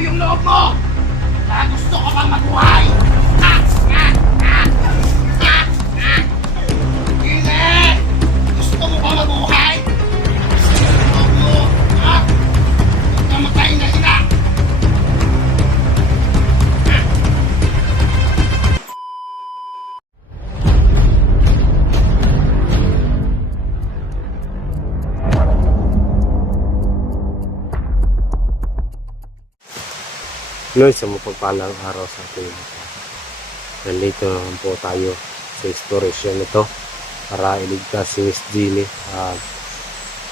yung loob mo? Kaya gusto ko bang mabuhay? Ah! Ah! Ah! Ah! Ah! Hindi! Gusto mo ba mabuhay? Yung loob mo, ha? Huwag ka makain na ina! No, isang mapagpalang araw sa ating nandito naman po tayo sa exploration nito para iligtas si Miss Jeannie.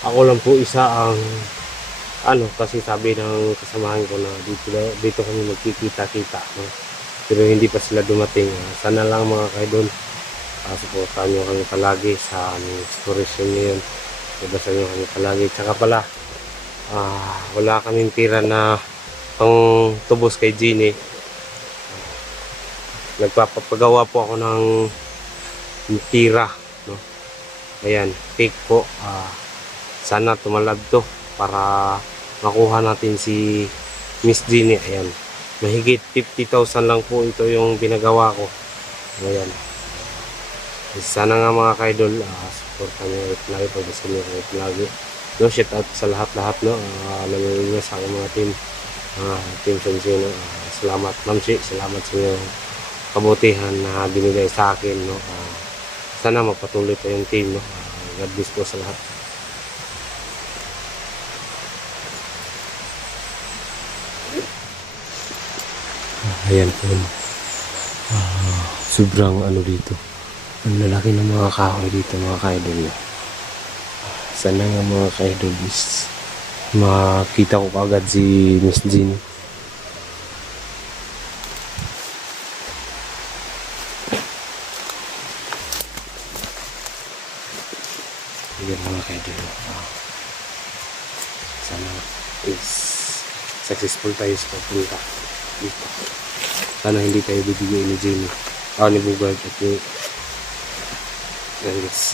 Ako lang po isa ang kasi sabi ng kasamahan ko na dito kami magkikita-kita, no? Pero hindi pa sila dumating. Sana lang mga kaidol, supportahan nyo kami palagi sa aming exploration ngayon. Ibasan nyo kami palagi. Tsaka pala, wala kaming tira na pang tubos kay Jeannie. Nagpapagawa po ako ng tira, no? Ayan, cake po. Sana tumalab to para makuha natin si Miss Jeannie. Ayan, mahigit 50,000 lang po ito yung pinagawa ko. Ayan, sana nga mga kaidol, supportan nyo lagi, pag-gusto nyo lagi, no? Shout out sa lahat-lahat, no? Lalo na sa mga team Sensino. Salamat Ma'am Shi, salamat sa inyong kabutihan na binigay sa akin, no? Sana magpatuloy pa yung team, no? God bless po sa lahat. Ayan po, sobrang dito, ang lalaki ng mga kahoy dito mga kaidol, no? Sana nga mga kaidol is makita ko agad si Miss Jeannie. Ayan mga kaidol, sana is successful tayo sa pagpunta dito. Sana hindi tayo bibigyan ni Jeannie, ni Bugard at ni Elvis.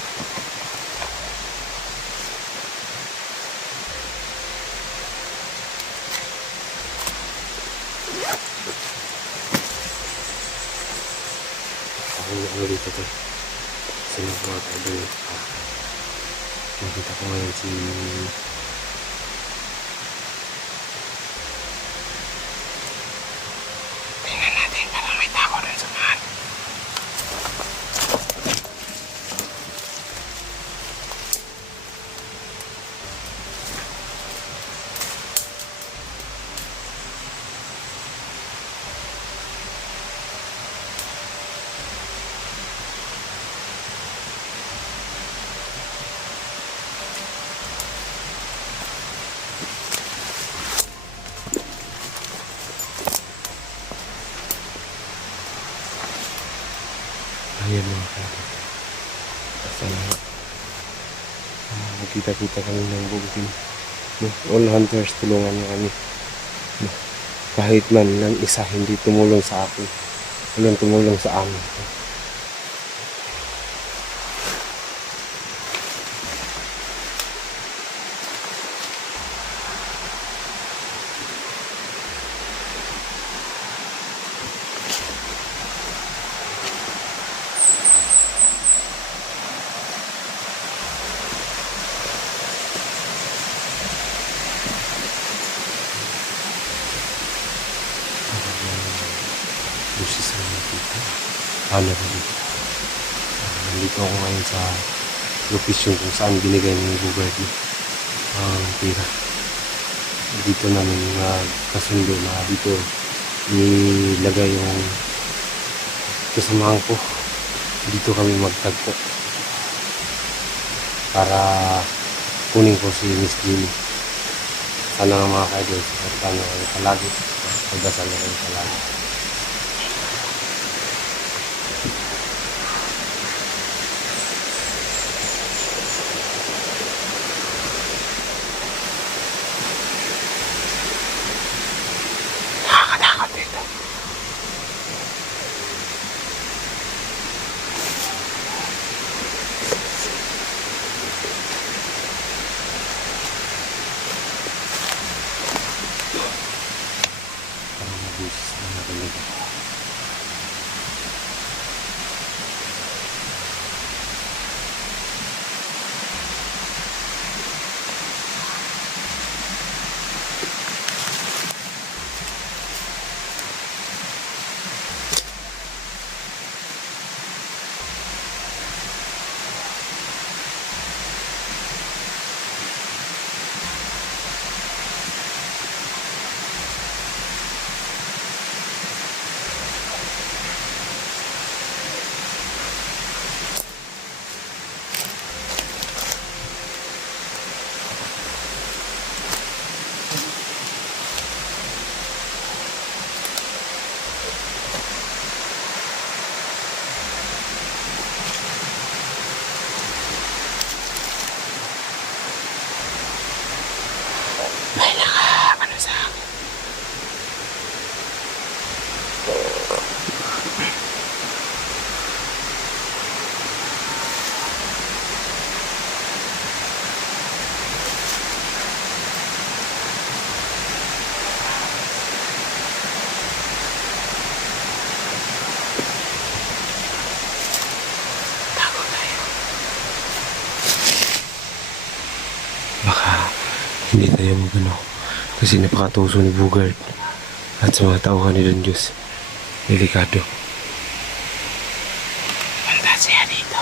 Dito to sa mga kaidol. Nakita ko ngayon si tingnan natin, parang may tao doon sa mahal. Ayan mga kaidol, sana magkita-kita kami ng buong team, no? All hunters, tulungan nyo kami, no? Kahit man ng isa hindi tumulong sa akin, walang tumulong sa amin, no? Gusto sa mga dito. Nandito ako ngayon sa location kung saan binigay ng Bugard ang tira. Dito namin kasundo na dito nilagay yung kasamahan ko. Dito kami magtagpo para kunin ko si Miss Jeannie. Sana nga mga kaidol, supportahan nyo kayo palagi, pagdasal nyo kayo palagi. Nakakatakot dito. Hindi tayo magano. Kasi napakatuso ni Bugard. At sa mga tauhan ni Don Diyos. Delikado. Banda siya dito.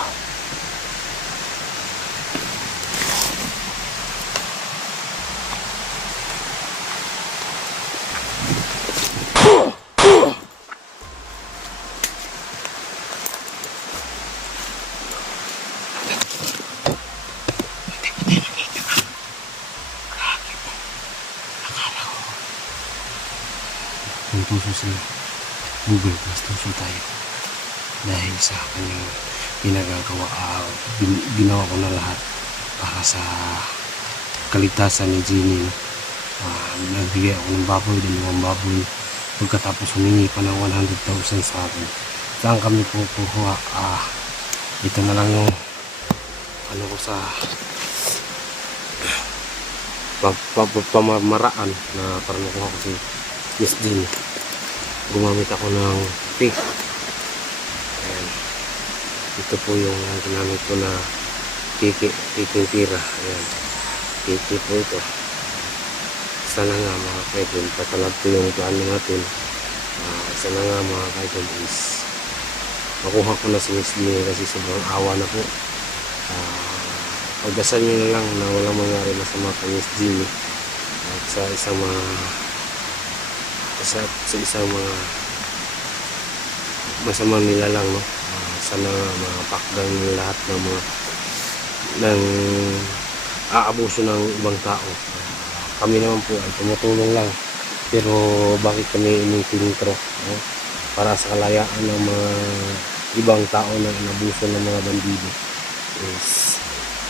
Kung tuso si Google, mas tuso tayo. Dahil sa kanyang pinagagawa, ginawa ko na lahat para sa kaligtasan ni Jenny. No? Nagbigay ako ng baboy, 2 baboy. Pagkatapos humingi pa ng 100,000 sa akin. Saan kami pupuha? Ito na lang yung ano ko sa pamamaraan na para nakuha ko si Miss Jenny. Gumamit ako ng pick. Ayan. Ito po yung ginamit ko na piking tira. Ayan. Piki po ito. Sana nga mga kaidol, patalag po yung plano natin. Sana nga mga kaidol is makuha ko na si Miss Jenny kasi sobrang awa na po. Pagdasal nyo na lang na walang mangyari masama kay Miss Jenny at sa isang mga masamang nilalang, no? Sana mapakdan ng lahat ng mga aabuso ng ibang tao. Kami naman po ay tumutulong lang, pero bakit kami inipintro, no? Para sa kalayaan ng mga ibang tao na inabuso ng mga bandido is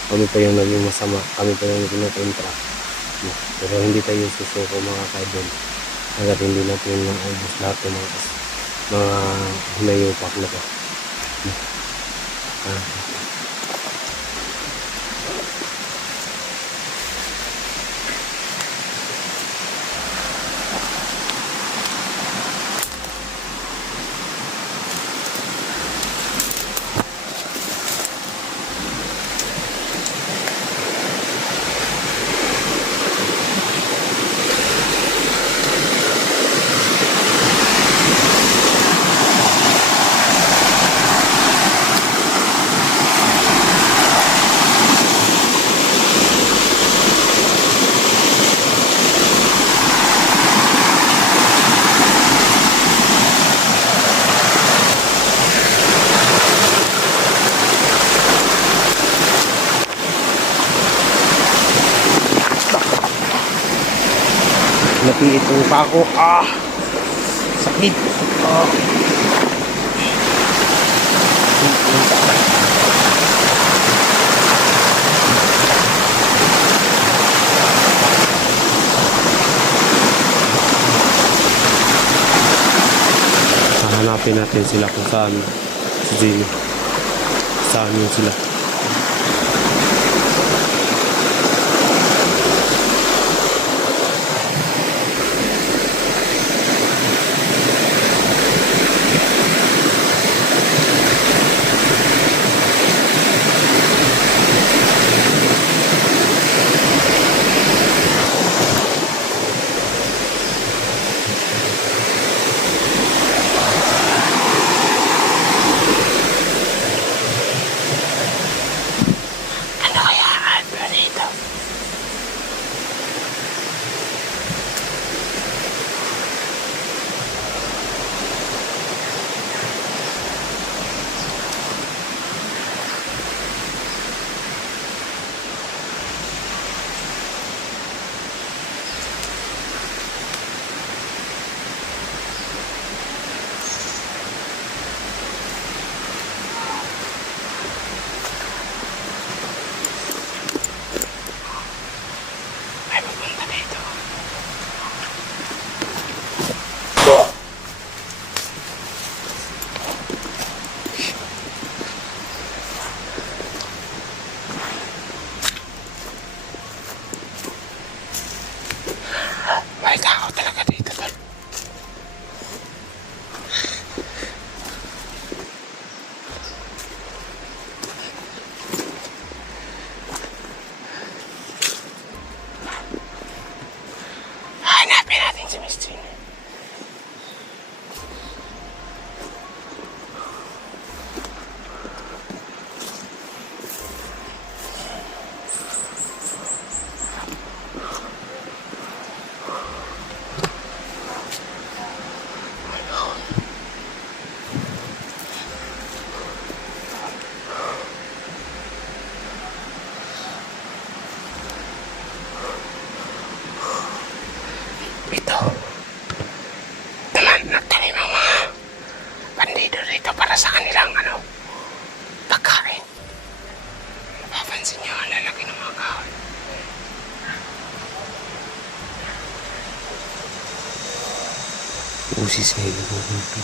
kami pa yung naging masama, kami pa yung kinukontra, no? Pero hindi tayo susuko mga kaidol hanggat hindi natin naubos lahat ng mga hinayupak na to. Napiitong pa ako. Sakit. Hanapin natin sila kung saan si Jenny. Saan yun sila. si Miss Jean. Ito. Nagtanim ang mga bandido rito para sa kanilang pagkain. Napapansin niyo ang lalaki ng mga kahoy. Usis na ilubuhunto.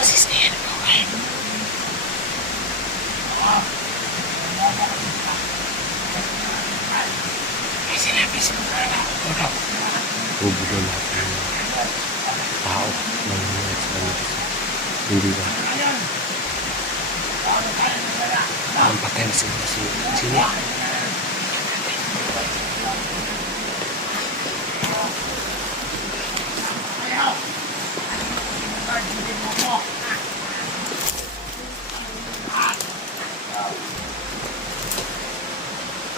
Usis na yan, okay? May sinabi sa mga ubulo lahat ng tao ng mga Espanyol. Hindi ba? Ang patay na sila sini.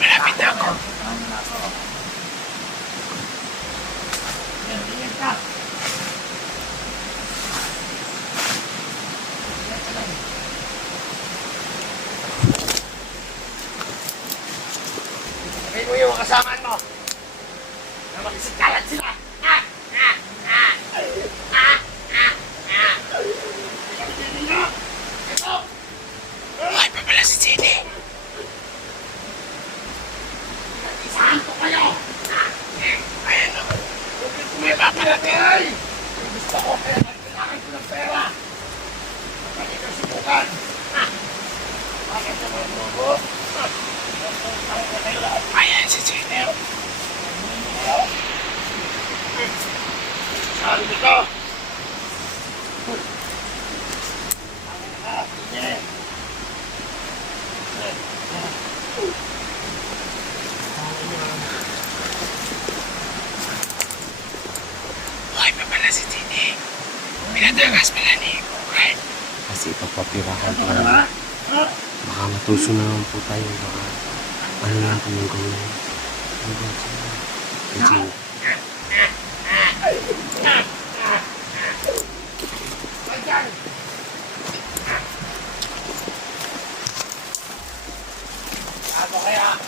Malapit na ako. Sabihin mo yung kasamaan mo na magsikalat sila. Ay, pa pala si Jenny. Saan ko kayo? Ayan o. May paparating. Gusto ko kaya kailangan ko ng pera. Bakit ka subukan? Bakit naman mo ko? Ayan si Jenny. Saan dito? Ay, pa pala si Jenny. Pinatagas pala ni Fred. Kasi ipagpapirahan pa naman. Baka matuso na naman po tayo. Baka ano lang po yung gawin. Ano ba? Si Jenny. Ano kaya?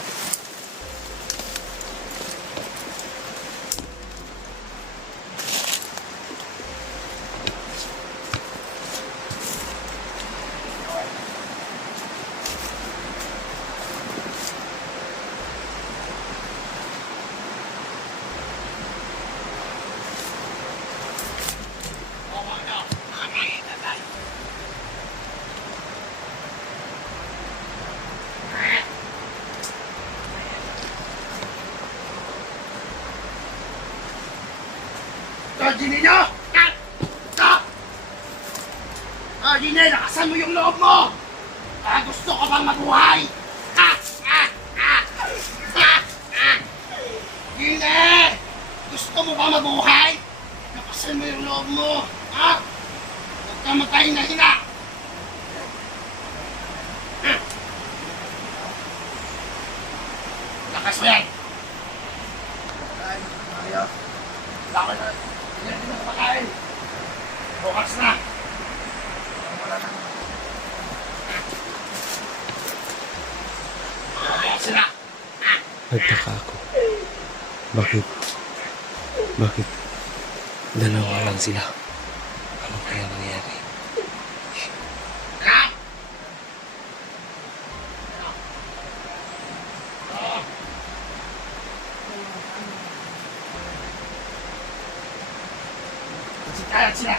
Baka makita tayo. Gini nyo! Gini, lakasan mo yung loob mo! Gusto ka bang mabuhay? Gini! Gusto mo ba mabuhay? Lakasan mo yung loob mo! Huwag ka magkahina-hina! Lakas mo yan! Lakas na! Hindi mo kumakain! Bukas na! Ayan sila! Nagtaka ako. Bakit dalawa lang sila? Ano kaya nangyari? Ha? Kaya sila!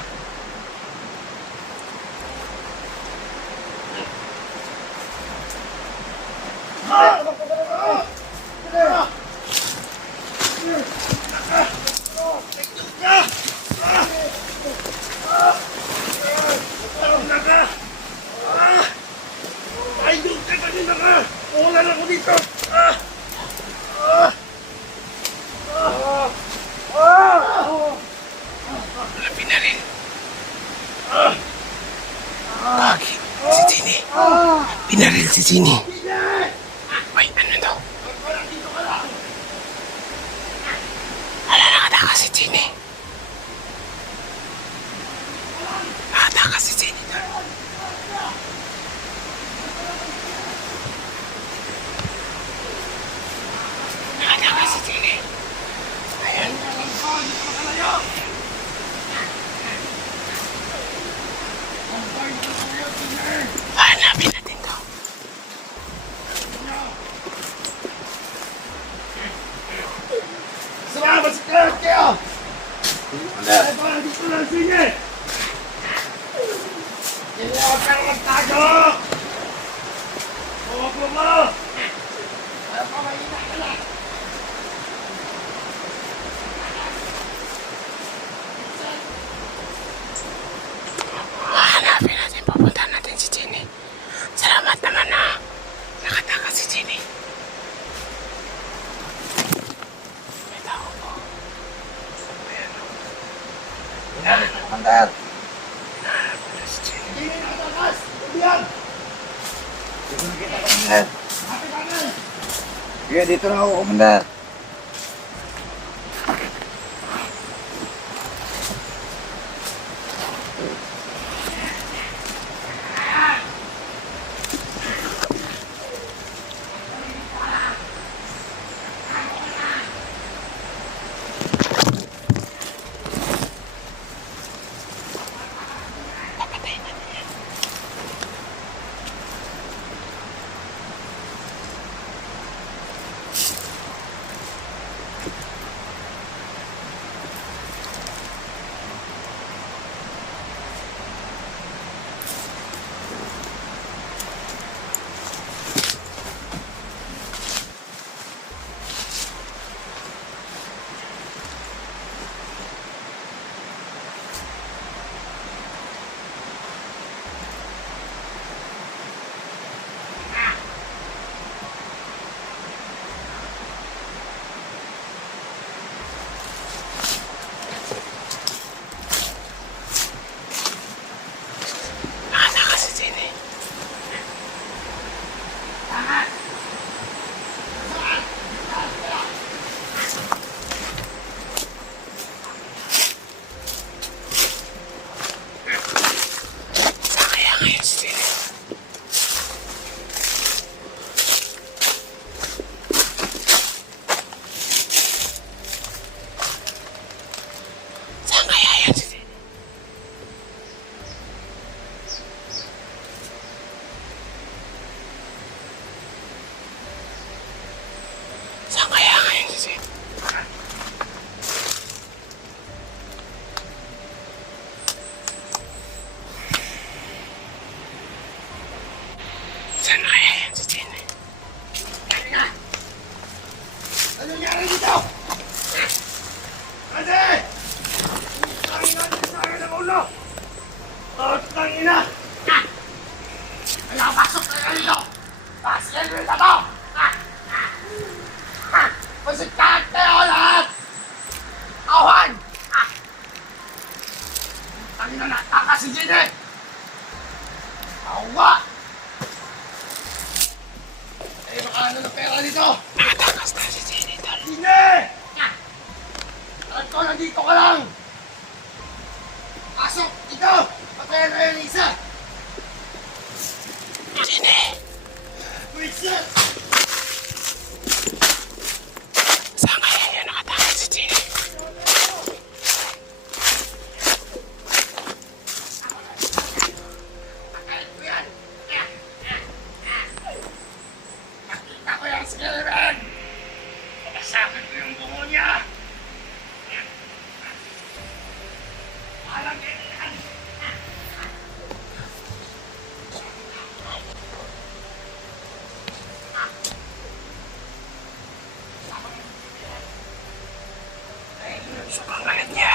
Ay, doon ka kanina ka! Ulan ako dito! Pinaril. Bakit? Si Jenny. Pinaril si Jenny. Ay, ano daw? Hala, nakatakas si Jenny. Nakatakas si Jenny. Nakatakas si Jenny. Ayan. Hanapin natin to. Salamat sa kalat kayo! Ay, parang dito lang sige! Hindi ako pero magtago! Huwag mo! Ano pa mahina ka na? Hanapin natin, papuntahan natin si Jenny. Salamat naman na nakatakas si Jenny. May tao po. Ayan o. Mandar! Hinahanap ko na si Jenny. Hindi na nakatakas! Hindi yan! Dito na kita, Komandar. Happy ka na! Sige, dito na ako, Komandar. Papatayin natin yan. Nakatakas si Jenny. Saan kaya ngayon si Jenny? Saan kaya yan si Jenny? Saan kaya ngayon si Jenny? Saan kaya yan si Jenny? Ano nangyari dito? Ate! Tangina dito sa akin ng ulo! Tangina! Kaya pasok kayo dito! Pasok kayo dito! Masikaat kayo lahat! Awan! Tangina na! Takas si Jenny! Awa! Eh, baka ano ng pera dito? Nakatakas na si Jenny, tol. Hindi! Alam ko, nandito ka lang! Pasok! Ikaw! Patayan kayo ng isa! Jenny! Wait, sir! Saan kaya yun nakatakas si Jenny? Pakalit ko yan! Nakita ko yung skeleton! Pagkasakit ko yung bungo niya! Sobrang galit niya.